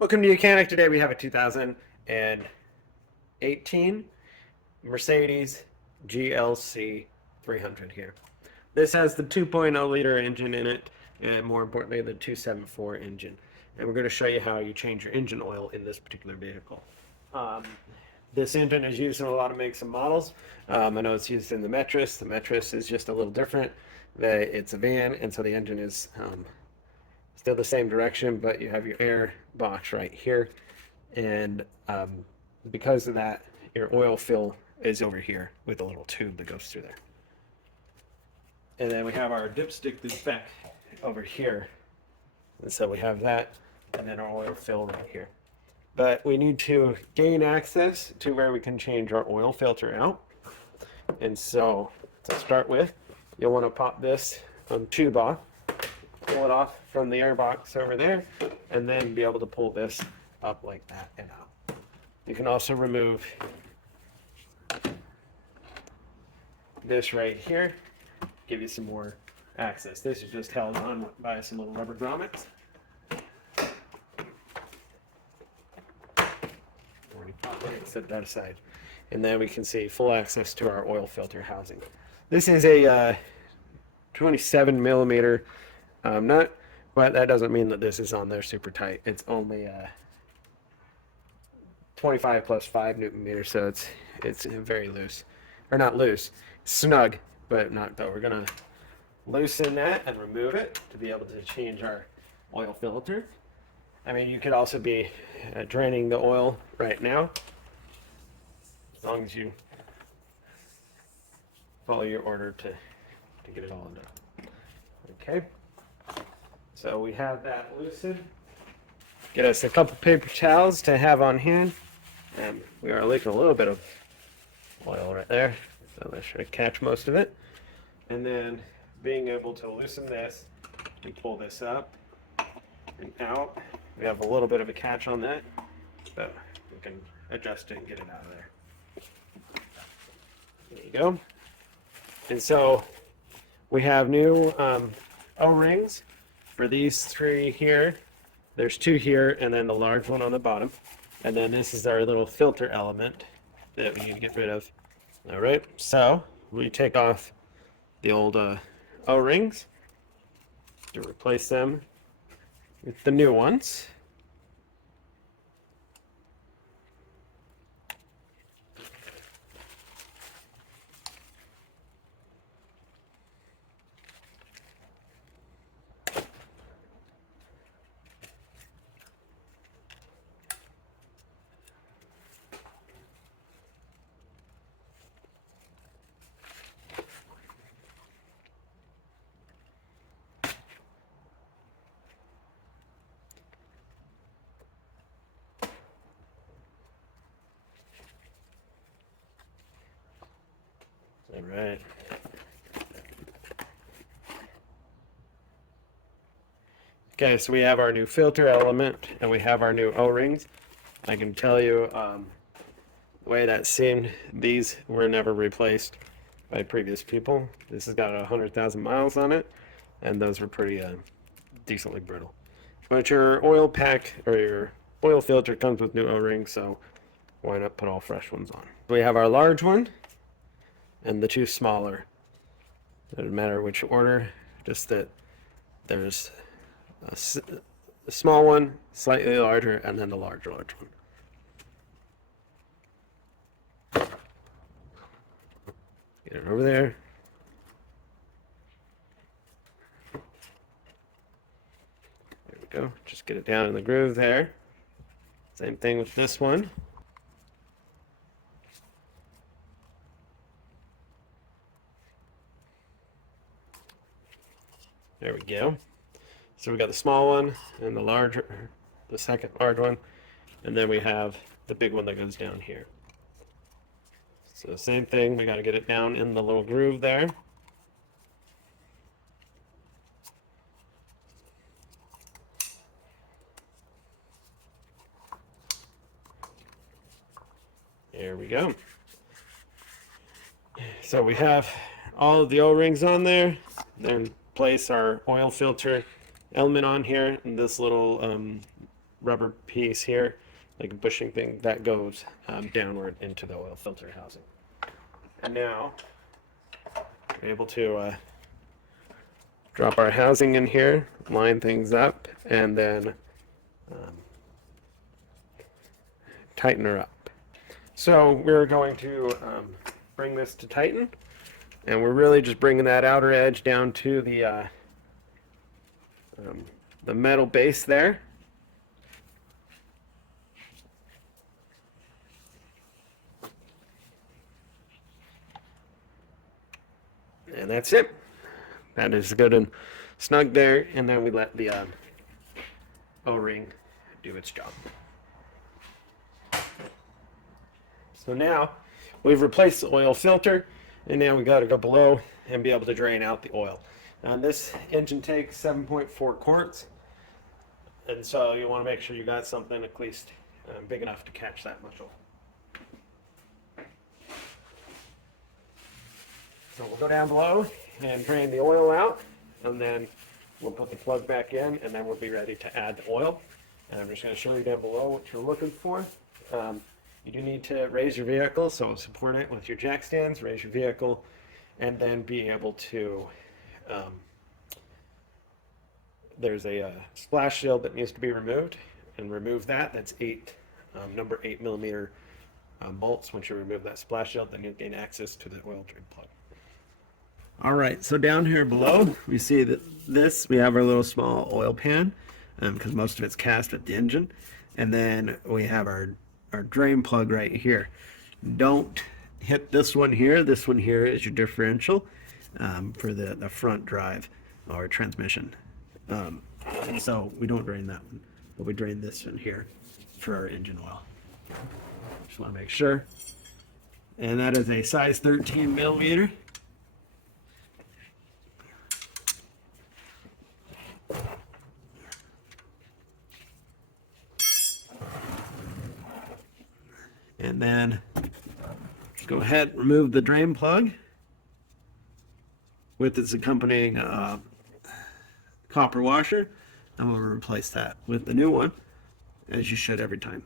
Welcome to YOUCANIC. Today we have a 2018 Mercedes GLC 300 here. This has the 2.0 liter engine in it, and more importantly, the 274 engine. And we're going to show you how you change your engine oil in this particular vehicle. This engine is used in a lot of makes and models. I know it's used in the Metris. The Metris is just a little different. It's a van, and so the engine is still the same direction, but you have your air box right here. And because of that, your oil fill is over here with a little tube that goes through there. And then we have our dipstick that's back over here. And so we have that, and then our oil fill right here. But we need to gain access to where we can change our oil filter out. And so to start with, you'll want to pop this tube off, pull it off from the air box over there, and then be able to pull this up like that and out. You can also remove this right here, give you some more access. This is just held on by some little rubber grommets. Set that aside. And then we can see full access to our oil filter housing. This is a 27 millimeter, but that doesn't mean that this is on there super tight. It's only 25 plus 5 Newton meters, so it's very loose, or not loose, snug, but not. But we're gonna loosen that and remove it to be able to change our oil filter. I mean, you could also be draining the oil right now, as long as you follow your order to get it all done. Okay, so we have that loosened. Get us a couple paper towels to have on hand. And we are leaking a little bit of oil right there, so that should catch most of it. And then being able to loosen this, we pull this up and out. We have a little bit of a catch on that, but we can adjust it and get it out of there. There you go. And so we have new O-rings for these three here. There's two here, and then the large one on the bottom. And then this is our little filter element that we need to get rid of. All right, so we take off the old O-rings to replace them with the new ones. All right. Okay, so we have our new filter element and we have our new O-rings. I can tell you the way that seemed, these were never replaced by previous people. This has got 100,000 miles on it, and those were pretty decently brittle. But your oil pack or your oil filter comes with new O-rings, so why not put all fresh ones on? We have our large one and the two smaller. It doesn't matter which order, just that there's a small one, slightly larger, and then the large one. Get it over there. There we go. Just get it down in the groove there. Same thing with this one. There we go. So we got the small one and the larger, the second large one, and then we have the big one that goes down here. So same thing, we got to get it down in the little groove there. There we go. So we have all of the O-rings on there. Then place our oil filter element on here, and this little rubber piece here, like a bushing thing, that goes downward into the oil filter housing. And now we're able to drop our housing in here, line things up, and then tighten her up. So we're going to bring this to tighten, and we're really just bringing that outer edge down to the metal base there. And that's it. That is good and snug there, and then we let the O-ring do its job. So now we've replaced the oil filter, and now we got to go below and be able to drain out the oil. Now this engine takes 7.4 quarts, and so you want to make sure you got something at least big enough to catch that much oil. So we'll go down below and drain the oil out, and then we'll put the plug back in, and then we'll be ready to add the oil. And I'm just going to show you down below what you're looking for. You do need to raise your vehicle, so support it with your jack stands, raise your vehicle, and then be able to, there's a splash shield that needs to be removed, and remove that. That's number 8mm bolts. Once you remove that splash shield, then you'll gain access to the oil drain plug. All right, so down here below, we see that we have our little small oil pan, because most of it's cast at the engine. And then we have our drain plug right here. Don't hit this one here. This one here is your differential for the front drive or transmission. So we don't drain that one, but we drain this one here for our engine oil. Just want to make sure. And that is a size 13mm. And then go ahead and remove the drain plug with its accompanying copper washer, and we'll replace that with the new one, as you should every time.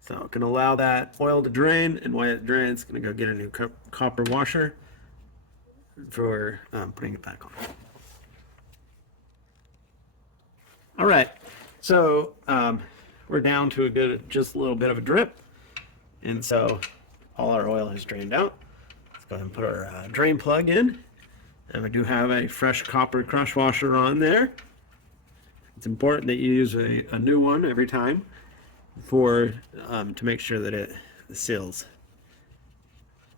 So it can allow that oil to drain, and while it drains, it's going to go get a new copper washer for putting it back on. All right, so we're down to just a little bit of a drip, and so all our oil is drained out. Let's go ahead and put our drain plug in, and we do have a fresh copper crush washer on there. It's important that you use a new one every time to make sure that it seals.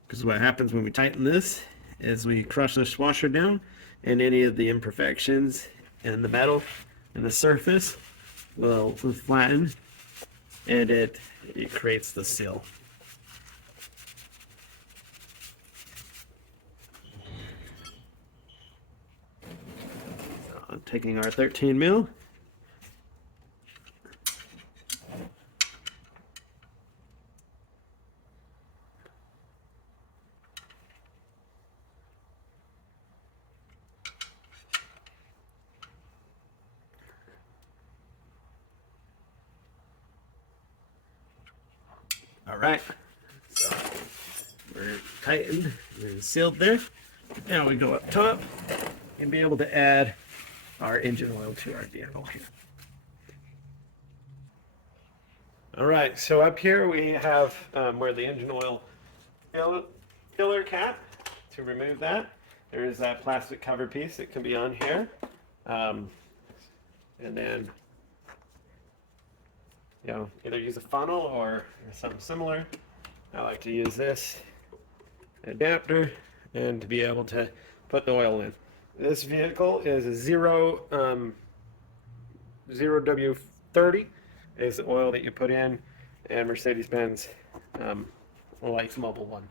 Because what happens when we tighten this is we crush this washer down, and any of the imperfections in the metal and the surface will flatten, and it creates the seal. So, taking our 13mm. All right, so we're tightened and sealed there. Now we go up top and be able to add our engine oil to our vehicle here. All right, so up here we have where the engine oil filler cap. To remove that, there is that plastic cover piece that can be on here, and then either use a funnel or something similar. I like to use this adapter and to be able to put the oil in. This vehicle is a 0W30 is the oil that you put in, and Mercedes-Benz likes Mobile One.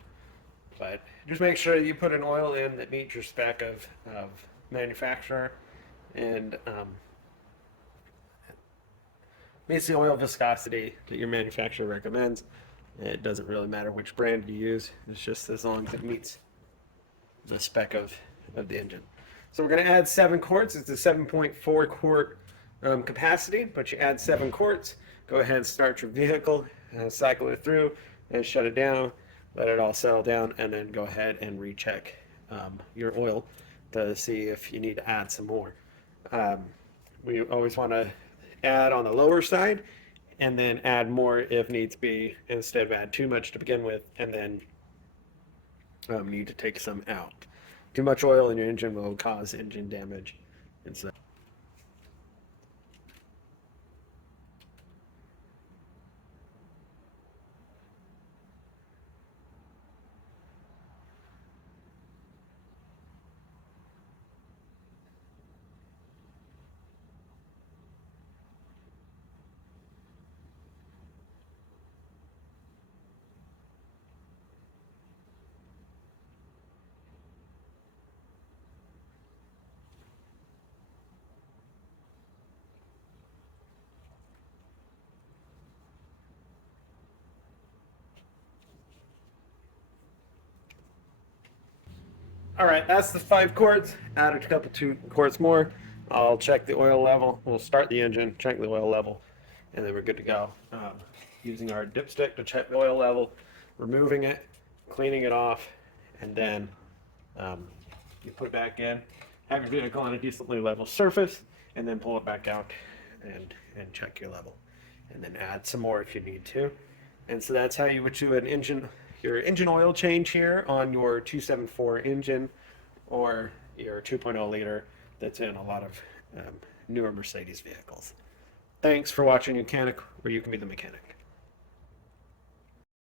But just make sure you put an oil in that meets your spec of manufacturer, and meets the oil viscosity that your manufacturer recommends. It doesn't really matter which brand you use. It's just as long as it meets the spec of the engine. So we're going to add 7 quarts. It's a 7.4 quart capacity, but you add 7 quarts. Go ahead and start your vehicle, cycle it through, and shut it down. Let it all settle down, and then go ahead and recheck your oil to see if you need to add some more. We always want to add on the lower side and then add more if needs be, instead of add too much to begin with and then need to take some out. Too much oil in your engine will cause engine damage. And so all right, that's the 5 quarts. Add a couple 2 quarts more. I'll check the oil level. We'll start the engine, check the oil level, and then we're good to go. Using our dipstick to check the oil level, removing it, cleaning it off, and then you put it back in. Have your vehicle on a decently level surface, and then pull it back out and check your level, and then add some more if you need to. And so that's how you would do your engine oil change here on your 274 engine or your 2.0 liter that's in a lot of newer Mercedes vehicles. Thanks for watching YOUCANIC, where you can be the mechanic.